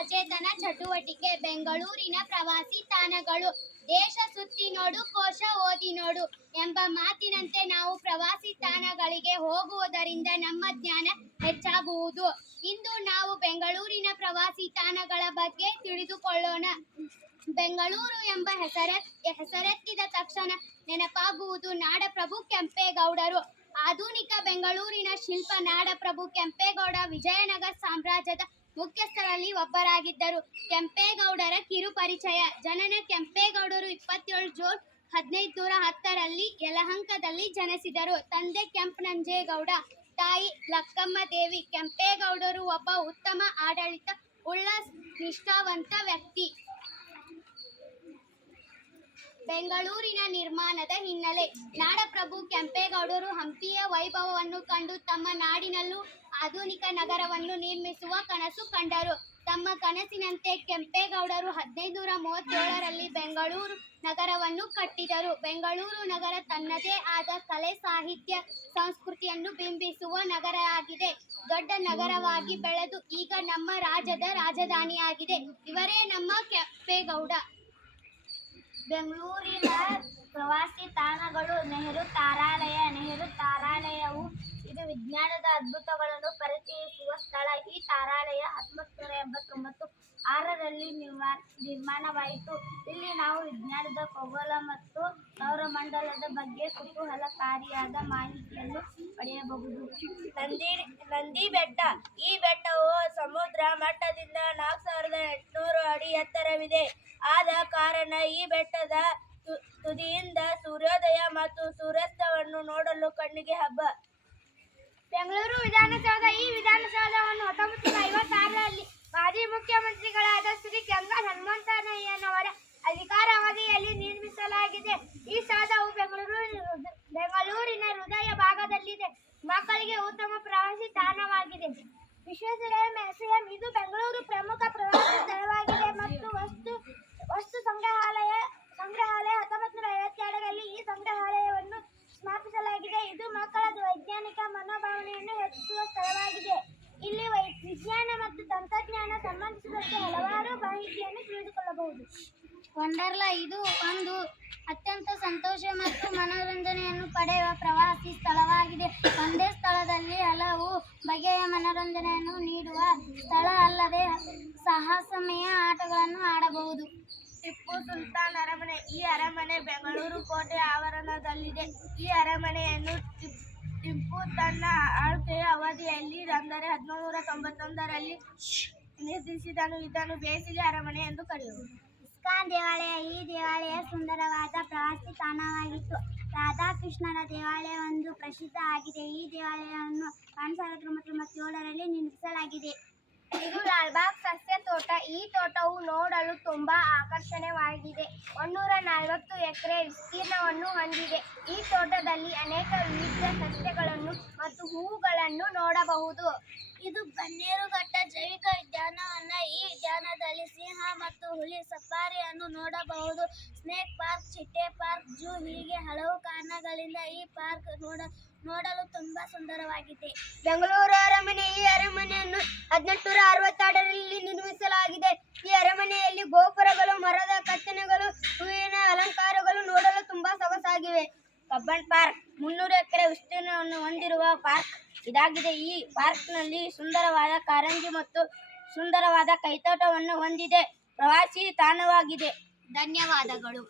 ಅಚೇತನ ಚಟುವಟಿಕೆ. ಬೆಂಗಳೂರಿನ ಪ್ರವಾಸಿ ತಾಣಗಳು. ದೇಶ ಸುತ್ತಿ ನೋಡು, ಕೋಶ ಓದಿ ನೋಡು ಎಂಬ ಮಾತಿನಂತೆ ನಾವು ಪ್ರವಾಸಿ ತಾಣಗಳಿಗೆ ಹೋಗುವುದರಿಂದ ನಮ್ಮ ಜ್ಞಾನ ಹೆಚ್ಚಾಗುವುದು. ಇಂದು ನಾವು ಬೆಂಗಳೂರಿನ ಪ್ರವಾಸಿ ತಾಣಗಳ ಬಗ್ಗೆ ತಿಳಿದುಕೊಳ್ಳೋಣ. ಬೆಂಗಳೂರು ಎಂಬ ಹೆಸರೆತ್ತಿದ ತಕ್ಷಣ ನೆನಪಾಗುವುದು ನಾಡಪ್ರಭು ಕೆಂಪೇಗೌಡರು. ಆಧುನಿಕ ಬೆಂಗಳೂರಿನ ಶಿಲ್ಪ ನಾಡಪ್ರಭು ಕೆಂಪೇಗೌಡ ವಿಜಯನಗರ ಸಾಮ್ರಾಜ್ಯದ ಮುಖ್ಯಸ್ಥರಲ್ಲಿ ಒಬ್ಬರಾಗಿದ್ದರು. ಕೆಂಪೇಗೌಡರ ಕಿರು ಪರಿಚಯ. ಜನನ ಕೆಂಪೇಗೌಡರು 27 ಜೂನ್ 1510 ಯಲಹಂಕದಲ್ಲಿ ಜನಿಸಿದರು. ತಂದೆ ಕೆಂಪನಂಜೇಗೌಡ, ತಾಯಿ ಲಕ್ಕಮ್ಮ ದೇವಿ. ಕೆಂಪೇಗೌಡರು ಒಬ್ಬ ಉತ್ತಮ ಆಡಳಿತ ಉಳ್ಳ ನಿಷ್ಠಾವಂತ ವ್ಯಕ್ತಿ. ಬೆಂಗಳೂರಿನ ನಿರ್ಮಾಣದ ಹಿನ್ನೆಲೆ. ನಾಡಪ್ರಭು ಕೆಂಪೇಗೌಡರು ಹಂಪಿಯ ವೈಭವವನ್ನು ಕಂಡು ತಮ್ಮ ನಾಡಿನಲ್ಲೂ ಆಧುನಿಕ ನಗರವನ್ನು ನಿರ್ಮಿಸುವ ಕನಸು ಕಂಡರು. ತಮ್ಮ ಕನಸಿನಂತೆ ಕೆಂಪೇಗೌಡರು 1537 ಬೆಂಗಳೂರು ನಗರವನ್ನು ಕಟ್ಟಿದರು. ಬೆಂಗಳೂರು ನಗರ ತನ್ನದೇ ಆದ ಕಲೆ, ಸಾಹಿತ್ಯ, ಸಂಸ್ಕೃತಿಯನ್ನು ಬಿಂಬಿಸುವ ನಗರ ಆಗಿದೆ. ದೊಡ್ಡ ನಗರವಾಗಿ ಬೆಳೆದು ಈಗ ನಮ್ಮ ರಾಜ್ಯದ ರಾಜಧಾನಿಯಾಗಿದೆ. ಇವರೇ ನಮ್ಮ ಕೆಂಪೇಗೌಡ. ಬೆಂಗಳೂರಿನ ಪ್ರವಾಸಿ ತಾಣಗಳು. ನೆಹರು ತಾರಾಲಯವು ಇದು ವಿಜ್ಞಾನದ ಅದ್ಭುತಗಳನ್ನು ಪರಿಚಯಿಸುವ ಸ್ಥಳ. ಈ ತಾರಾಲಯ 1989 ನಿರ್ಮಾಣವಾಯಿತು. ಇಲ್ಲಿ ನಾವು ವಿಜ್ಞಾನದ ಖಗೋಳ ಮತ್ತು ಸೌರಮಂಡಲದ ಬಗ್ಗೆ ಕುತೂಹಲಕಾರಿಯಾದ ಮಾಹಿತಿಯನ್ನು ಪಡೆಯಬಹುದು. ನಂದಿ ಬೆಟ್ಟ. ಈ ಬೆಟ್ಟವು ಸಮುದ್ರ ಮಟ್ಟದಿಂದ 4800 ಅಡಿ ಎತ್ತರವಿದೆ. ಆದ ಕಾರಣ ಈ ಬೆಟ್ಟದ ತುದಿಯಿಂದ ಸೂರ್ಯೋದಯ ಮತ್ತು ಸೂರ್ಯಾಸ್ತವನ್ನು ನೋಡಲು ಕಣ್ಣಿಗೆ ಹಬ್ಬ. ಬೆಂಗಳೂರು ವಿಧಾನಸೌಧ. ಈ ವಿಧಾನಸೌಧವನ್ನು 1956 ಮಾಜಿ ಮುಖ್ಯಮಂತ್ರಿಗಳಾದ ಶ್ರೀ ಕೆಂಗಲ್ ಹನುಮಂತಯ್ಯನವರ ಅಧಿಕಾರಾವಧಿಯಲ್ಲಿ ನಿರ್ಮಿಸಲಾಗಿದೆ. ಈ ಸೌಧವು ಬೆಂಗಳೂರಿನ ಹೃದಯ ಭಾಗದಲ್ಲಿದೆ. ಮಕ್ಕಳಿಗೆ ಉತ್ತಮ ಪ್ರವಾಸಿ ತಾಣವಾಗಿದೆ. ವಿಶ್ವೇಶ್ವರಯ್ಯ ಮ್ಯೂಸಿಯಂ. ಇದು ಬೆಂಗಳೂರು ಪ್ರಮುಖ ಪ್ರವಾಸಿ ಸ್ಥಳವಾಗಿದೆ ಮತ್ತು ವಸ್ತು ಸಂಗ್ರಹಾಲಯ 1952 ಈ ಸಂಗ್ರಹಾಲಯವನ್ನು ಸ್ಥಾಪಿಸಲಾಗಿದೆ. ಇದು ಮಕ್ಕಳ ವೈಜ್ಞಾನಿಕ ಮನೋಭಾವನೆಯನ್ನು ಹೆಚ್ಚಿಸುವ ಸ್ಥಳವಾಗಿದೆ. ಇಲ್ಲಿ ವಿಜ್ಞಾನ ಮತ್ತು ತಂತ್ರಜ್ಞಾನ ಸಂಬಂಧಿಸಿದಂತೆ ಹಲವಾರು ಮಾಹಿತಿಯನ್ನು ತಿಳಿದುಕೊಳ್ಳಬಹುದು. ವಂಡರ್ಲಾ. ಇದು ಒಂದು ಅತ್ಯಂತ ಸಂತೋಷ ಮತ್ತು ಮನೋರಂಜನೆಯನ್ನು ಪಡೆಯುವ ಪ್ರವಾಸಿ ಸ್ಥಳವಾಗಿದೆ. ಒಂದೇ ಸ್ಥಳದಲ್ಲಿ ಹಲವು ಬಗೆಯ ಮನೋರಂಜನೆಯನ್ನು ನೀಡುವ ಸ್ಥಳ ಅಲ್ಲದೆ ಸಾಹಸಮಯ ಆಟಗಳನ್ನು ಆಡಬಹುದು. ಟಿಪ್ಪು ಸುಲ್ತಾನ್ ಅರಮನೆ. ಈ ಅರಮನೆ ಬೆಂಗಳೂರು ಕೋಟೆ ಆವರಣದಲ್ಲಿದೆ. ಈ ಅರಮನೆಯನ್ನು ಟಿಪ್ಪು ತನ್ನ ಆಳ್ವಿಕೆಯ ಅವಧಿಯಲ್ಲಿ ಅಂದರೆ 1791 ನಿರ್ಮಿಸಿದನು. ಇದನ್ನು ಬೇಸಿಗೆ ಅರಮನೆ ಎಂದು ಕರೆಯುವುದು. ಇಸ್ಕಾನ್ ದೇವಾಲಯ. ಈ ದೇವಾಲಯ ಸುಂದರವಾದ ಪ್ರವಾಸಿ ತಾಣವಾಗಿತ್ತು. ರಾಧಾಕೃಷ್ಣರ ದೇವಾಲಯ ಒಂದು ಪ್ರಸಿದ್ಧ ಆಗಿದೆ. ಈ ದೇವಾಲಯವನ್ನು 1997 ನಿರ್ಮಿಸಲಾಗಿದೆ. ಇದು ಲಾಲ್ಬಾಗ್ ಸಸ್ಯ ತೋಟ. ಈ ತೋಟವು ನೋಡಲು ತುಂಬಾ ಆಕರ್ಷಣೀಯವಾಗಿದೆ. 140 ಎಕರೆ ವಿಸ್ತೀರ್ಣವನ್ನು ಹೊಂದಿದೆ. ಈ ತೋಟದಲ್ಲಿ ಅನೇಕ ವಿವಿಧ ಸಸ್ಯಗಳನ್ನು ಮತ್ತು ಹೂವುಗಳನ್ನು ನೋಡಬಹುದು. ಇದು ಬನ್ನೇರುಘಟ್ಟ ಜೈವಿಕ ಉದ್ಯಾನವನ. ಈ ಉದ್ಯಾನದಲ್ಲಿ ಸಿಂಹ ಮತ್ತು ಹುಲಿ ಸಫಾರಿಯನ್ನು ನೋಡಬಹುದು. ಸ್ನೇಕ್ ಪಾರ್ಕ್, ಚಿಟ್ಟೆ ಪಾರ್ಕ್, ಜೂ ಹೀಗೆ ಹಲವು ಕಾರಣಗಳಿಂದ ಈ ಪಾರ್ಕ್ ನೋಡಲು ತುಂಬಾ ಸುಂದರವಾಗಿದೆ. ಬೆಂಗಳೂರು ಅರಮನೆ. ಈ ಅರಮನೆಯನ್ನು 1862 ನಿರ್ಮಿಸಲಾಗಿದೆ. ಈ ಅರಮನೆಯಲ್ಲಿ ಗೋಪುರಗಳು, ಮರದ ಕೆತ್ತನೆಗಳು, ಹೂವಿನ ಅಲಂಕಾರಗಳು ನೋಡಲು ತುಂಬಾ ಸೊಗಸಾಗಿವೆ. ಕಬ್ಬನ್ ಪಾರ್ಕ್ 300 ಎಕರೆ ವಿಸ್ತೀರ್ಣವನ್ನು ಹೊಂದಿರುವ ಪಾರ್ಕ್ ಇದಾಗಿದೆ. ಈ ಪಾರ್ಕ್ನಲ್ಲಿ ಸುಂದರವಾದ ಕಾರಂಜಿ ಮತ್ತು ಸುಂದರವಾದ ಕೈತೋಟವನ್ನು ಹೊಂದಿದೆ. ಪ್ರವಾಸಿ ತಾಣವಾಗಿದೆ. ಧನ್ಯವಾದಗಳು.